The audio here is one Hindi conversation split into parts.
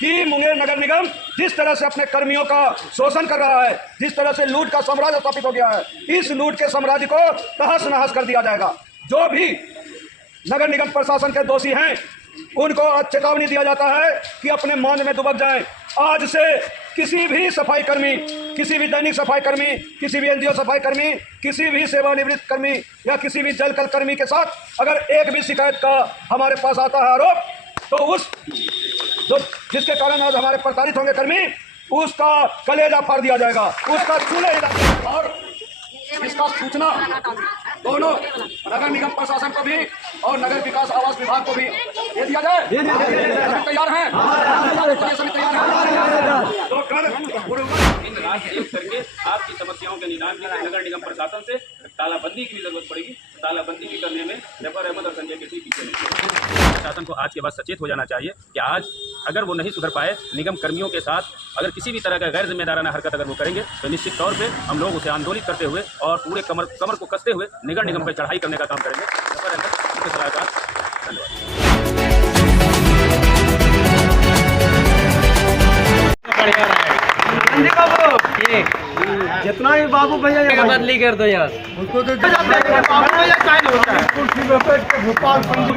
कि मुंगेर नगर निगम जिस तरह से अपने कर्मियों का शोषण कर रहा है, जिस तरह से लूट का साम्राज्य स्थापित हो गया है, इस लूट के साम्राज्य को तहस नहस कर दिया जाएगा। जो भी नगर निगम प्रशासन के दोषी हैं उनको चेतावनी दिया जाता है कि अपने मौन में दुबक जाएं। आज से किसी भी सफाई कर्मी, किसी भी दैनिक सफाई कर्मी, किसी भी एनजीओ सफाई कर्मी, किसी भी सेवानिवृत्त कर्मी या किसी भी जल कल कर्मी के साथ अगर एक भी शिकायत का हमारे पास आता है आरोप, तो जिसके कारण आज हमारे प्रताड़ित होंगे कर्मी, उसका कलेजा फाड़ दिया जाएगा, उसका चूल्हे हिला दिया जाएगा। और इसका सूचना दोनों नगर निगम प्रशासन को भी और नगर विकास आवास विभाग को भी दे दिया जाए। सभी तैयार हैं? सभी तैयार हैं? तो कल करके आपकी समस्याओं के निदान के लिए नगर निगम प्रशासन से तालाबंदी की भी जरूरत पड़ेगी। तालाबंदी भी करने में जफर अहमद और संजय के पीछे नहीं। प्रशासन को आज के बाद सचेत हो जाना चाहिए कि आज अगर वो नहीं सुधर पाए, निगम कर्मियों के साथ अगर किसी भी तरह का गैर जिम्मेदाराना हरकत अगर वो करेंगे तो निश्चित तौर पे हम लोग उसे आंदोलित करते हुए और पूरे कमर को कसते हुए नगर निगम पर चढ़ाई करने का काम करेंगे। जफर अहमद के सलाहकार, धन्यवाद। जितना भी बाबू भैया बदली कर दो यार उसको तो बाबू भैया टाइम होता है कुर्सी पे बैठ के भोपाल बाबू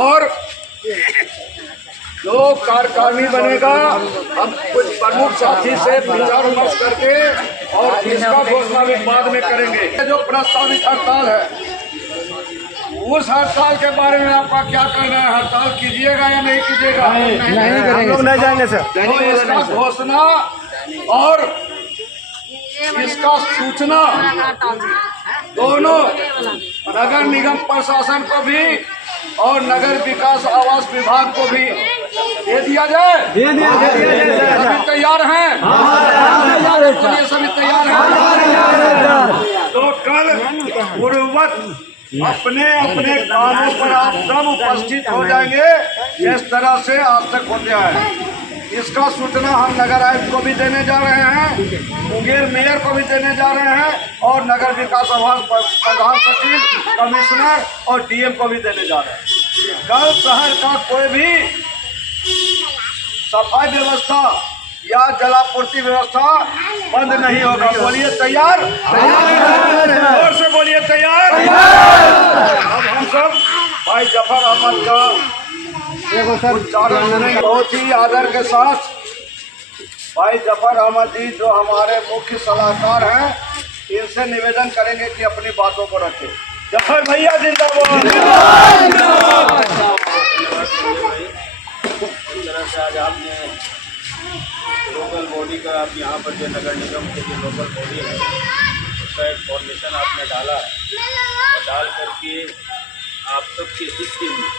और जो कार्यकारिणी बनेगा हम कुछ प्रमुख साथी से विचार विमर्श करके और इसका घोषणा भी बाद में करेंगे। जो प्रस्तावित हड़ताल है उस हड़ताल के बारे में आपका क्या कहना है? हड़ताल कीजिएगा या नहीं कीजिएगा? नहीं करेंगे, लोग नहीं जाएंगे सर। तो इसका घोषणा और इसका सूचना दोनों नगर निगम प्रशासन को भी और नगर विकास आवास विभाग को भी दे दिया जाए। सभी तैयार हैं? सभी तैयार हैं? तो कल पूर्ववत अपने अपने कामों पर आप सब उपस्थित हो जाएंगे जिस तरह से आज तक होते हैं। इसका सूचना हम नगर आयुक्त को भी देने जा रहे हैं, मुंगेर मेयर को भी देने जा रहे हैं और नगर विकास आवास प्रधान सचिव, कमिश्नर और डीएम को भी देने जा रहे हैं। कल शहर का कोई भी सफाई व्यवस्था या जलापूर्ति व्यवस्था बंद नहीं होगा। बोलिए तैयार? जोर से बोलिए तैयार? अब हम सब भाई जफर अहमद का उच्चारण सुनेंगे बहुत ही आदर के साथ। भाई जफर अहमद जी जो हमारे मुख्य सलाहकार हैं, इनसे निवेदन करेंगे कि अपनी बातों को रखें। जफर भैया जिंदाबाद। आज आपने लोकल बॉडी का, आप यहाँ पर जो नगर निगम के जो लोकल बॉडी है उसका एक फॉर्मेशन आपने डाला और डाल करके आप सबके हित के लिए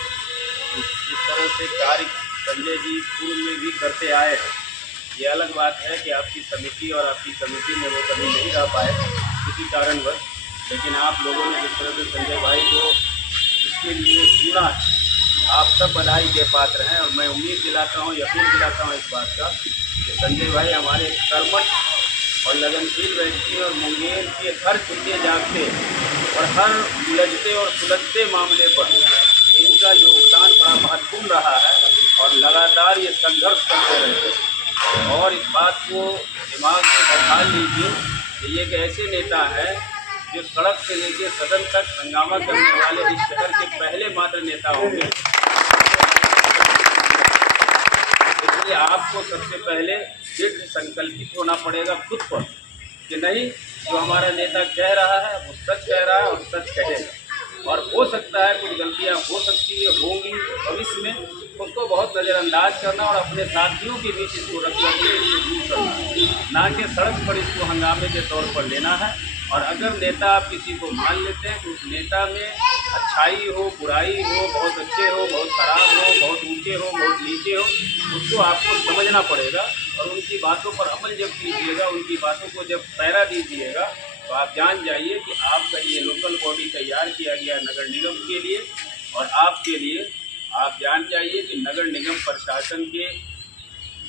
जिस तरह से कार्य संजय जी पूर्व में भी करते आए हैं, ये अलग बात है कि आपकी समिति और आपकी कमेटी में वो कभी नहीं रह पाए किसी कारणवश, लेकिन आप लोगों ने जिस तरह से संजय भाई को इसके लिए चुना, आप सब बधाई के पात्र हैं। और मैं उम्मीद दिलाता हूँ, यकीन दिलाता हूँ इस बात का कि संजय भाई हमारे कर्मठ और लगनशील व्यक्ति और मुंगेर के हर चिंते जागते और हर उलझते और सुलझते मामले पर इनका योगदान बड़ा महत्वपूर्ण रहा है और लगातार ये संघर्ष करते रहते हैं। और इस बात को दिमाग में बैठा लीजिए कि ये एक ऐसे नेता हैं जो सड़क से लेकर सदन तक हंगामा करने वाले इस शहर के पहले मात्र नेता होंगे। इसलिए आपको सबसे पहले दृढ़ संकल्पित होना पड़ेगा खुद पर कि नहीं, जो हमारा नेता कह रहा है वो सच कह रहा है और सच कहेगा। और हो सकता है कुछ गलतियां हो सकती है, होंगी भविष्य में, उसको बहुत नज़रअंदाज करना और अपने साथियों के बीच इसको रखना, इसको दूर करना, ना कि सड़क पर इसको हंगामे के तौर पर लेना है। और अगर नेता आप किसी को मान लेते हैं तो उस नेता में अच्छाई हो, बुराई हो, बहुत अच्छे हो, बहुत खराब हो, बहुत ऊंचे हो, बहुत नीचे हो, उसको आपको समझना पड़ेगा। और उनकी बातों पर अमल जब कीजिएगा, उनकी बातों को जब पैरा दीजिएगा, तो आप जान जाइए कि आपका ये लोकल बॉडी तैयार किया गया नगर निगम के लिए और आपके लिए। आप जान जाइए कि नगर निगम प्रशासन के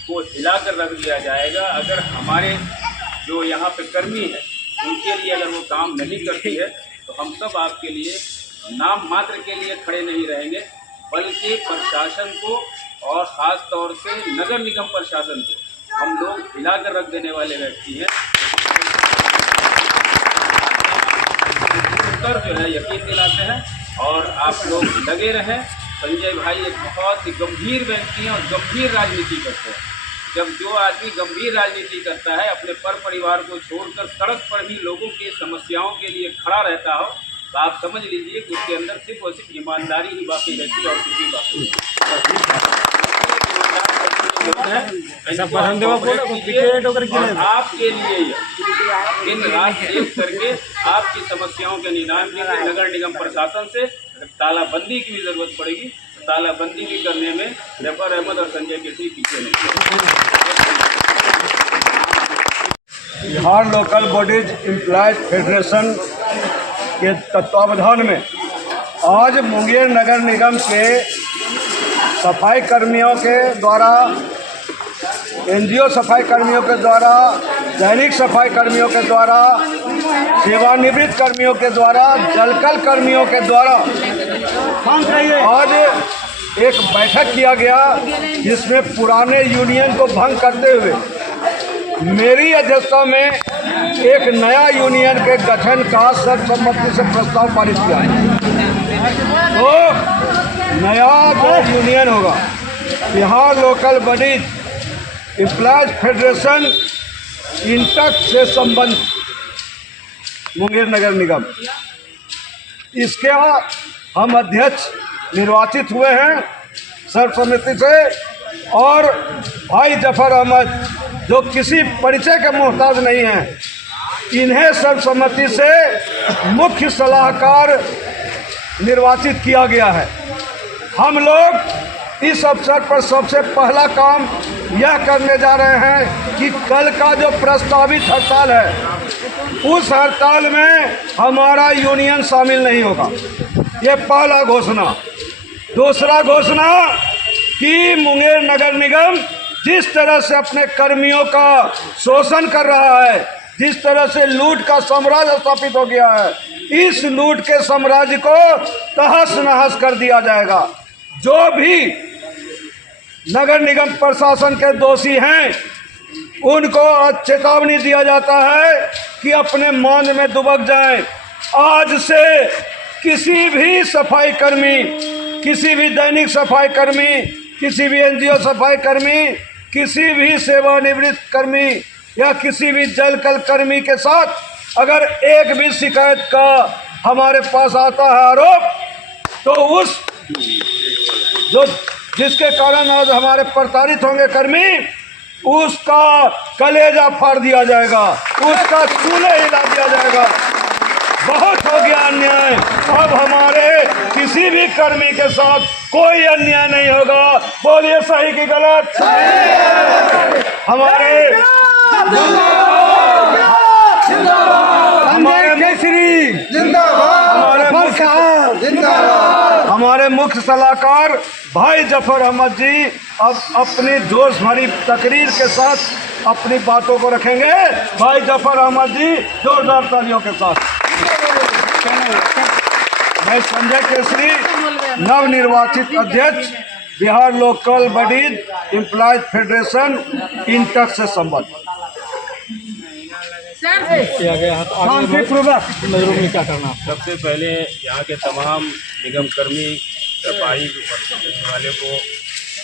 को हिलाकर रख दिया जाएगा। अगर हमारे जो यहाँ पे कर्मी हैं उनके लिए अगर वो काम नहीं करती है तो हम सब आपके लिए नाम मात्र के लिए खड़े नहीं रहेंगे, बल्कि प्रशासन को और ख़ास तौर से नगर निगम प्रशासन को हम लोग हिलाकर रख देने वाले व्यक्ति हैं। उत्तर जो है यकीन दिलाते हैं और आप लोग लगे रहें। संजय भाई एक बहुत ही गंभीर व्यक्ति हैं और गंभीर राजनीति करते हैं। जब जो आदमी गंभीर राजनीति करता है, अपने पर परिवार को छोड़कर सड़क पर ही लोगों की समस्याओं के लिए खड़ा रहता हो, तो आप समझ लीजिए कि उसके अंदर सिर्फ और सिर्फ ईमानदारी ही बाकी रहती है और कुछ भी बाकी नहीं। आपके लिए दिन रात एक करके आपकी समस्याओं के निदान के लिए नगर निगम प्रशासन से तालाबंदी की भी जरूरत पड़ेगी। तालाबंदी भी करने में जफर अहमद और संजय केसरी पीछे नहीं। Bihar local bodies employees federation के तत्वावधान में आज मुंगेर नगर निगम के सफाई कर्मियों के द्वारा, एनजीओ सफाई कर्मियों के द्वारा, दैनिक सफाई कर्मियों के द्वारा, सेवानिवृत्त कर्मियों के द्वारा, जलकल कर्मियों के द्वारा आज एक बैठक किया गया, जिसमें पुराने यूनियन को भंग करते हुए मेरी अध्यक्षता में एक नया यूनियन के गठन का सर्वसम्मति से प्रस्ताव पारित किया। तो नया जो यूनियन होगा, Bihar local bodies employees federation INTUC से संबंध मुंगेर नगर निगम, इसके हम अध्यक्ष निर्वाचित हुए हैं सर्वसम्मति से। और भाई जफर अहमद जो किसी परिचय के मोहताज नहीं हैं, इन्हें सर्वसम्मति से मुख्य सलाहकार निर्वाचित किया गया है। हम लोग इस अवसर पर सबसे पहला काम यह करने जा रहे हैं कि कल का जो प्रस्तावित हड़ताल है, उस हड़ताल में हमारा यूनियन शामिल नहीं होगा। ये पहला घोषणा। दूसरा घोषणा कि मुंगेर नगर निगम जिस तरह से अपने कर्मियों का शोषण कर रहा है, जिस तरह से लूट का साम्राज्य स्थापित हो गया है, इस लूट के साम्राज्य को तहस नहस कर दिया जाएगा। जो भी नगर निगम प्रशासन के दोषी हैं, उनको चेतावनी दिया जाता है कि अपने मान में दुबक जाएं। आज से किसी भी सफाई कर्मी, किसी भी दैनिक सफाई कर्मी, किसी भी एनजीओ सफाई कर्मी, किसी भी सेवानिवृत्त कर्मी या किसी भी जलकल कर्मी के साथ अगर एक भी शिकायत का हमारे पास आता है आरोप, तो उस जो जिसके कारण आज हमारे प्रताड़ित होंगे कर्मी, उसका कलेजा फाड़ दिया जाएगा, उसका चूल्हे हिला दिया जाएगा। बहुत हो गया अन्याय, अब हमारे किसी भी कर्मी के साथ कोई अन्याय नहीं होगा। बोलिए सही की गलत? हमारे हमारे मुख्य सलाहकार भाई जफर अहमद जी अब अपनी जोश भरी तकरीर के साथ अपनी बातों को रखेंगे। भाई जफर अहमद जी जोरदार तालियों के साथ। मैं संजय केसरी, नवनिर्वाचित अध्यक्ष, Bihar local bodies employees federation INTUC से संबद्ध। किया गया है, तो आगे नजरों में क्या करना? सबसे पहले यहाँ के तमाम निगम कर्मी, सफाई वाले को,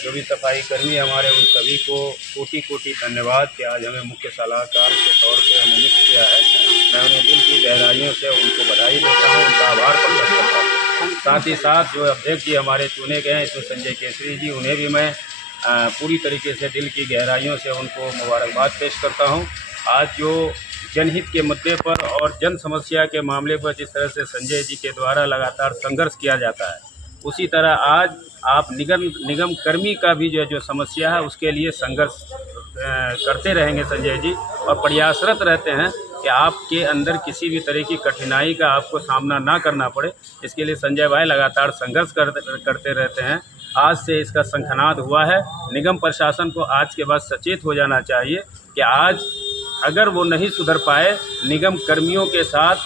जो भी सफाई कर्मी हमारे, उन सभी को कोटि कोटि धन्यवाद कि आज हमें मुख्य सलाहकार के तौर पे हमें नियुक्त किया है। मैं उन्हें दिल की गहराइयों से उनको बधाई देता हूँ, उनका आभार प्रकट करता हूँ। साथ ही साथ जो अध्यक्ष जी हमारे चुने गए हैं, इसमें संजय केसरी जी, उन्हें भी मैं पूरी तरीके से दिल की गहराइयों से उनको मुबारकबाद पेश करता हूँ। आज जो जनहित के मुद्दे पर और जन समस्या के मामले पर जिस तरह से संजय जी के द्वारा लगातार संघर्ष किया जाता है, उसी तरह आज आप निगम कर्मी का भी जो समस्या है उसके लिए संघर्ष करते रहेंगे संजय जी, और प्रयासरत रहते हैं कि आपके अंदर किसी भी तरह की कठिनाई का आपको सामना ना करना पड़े। इसके लिए संजय भाई लगातार संघर्ष करते रहते हैं। आज से इसका शंखनाद हुआ है। निगम प्रशासन को आज के बाद सचेत हो जाना चाहिए कि आज अगर वो नहीं सुधर पाए, निगम कर्मियों के साथ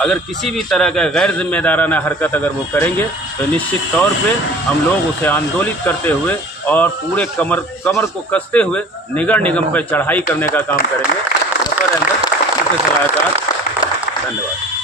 अगर किसी भी तरह का गैर जिम्मेदाराना हरकत अगर वो करेंगे तो निश्चित तौर पे हम लोग उसे आंदोलित करते हुए और पूरे कमर को कसते हुए नगर निगम पर चढ़ाई करने का काम करेंगे। जफर अहमद, मुख्य सलाहकार, धन्यवाद।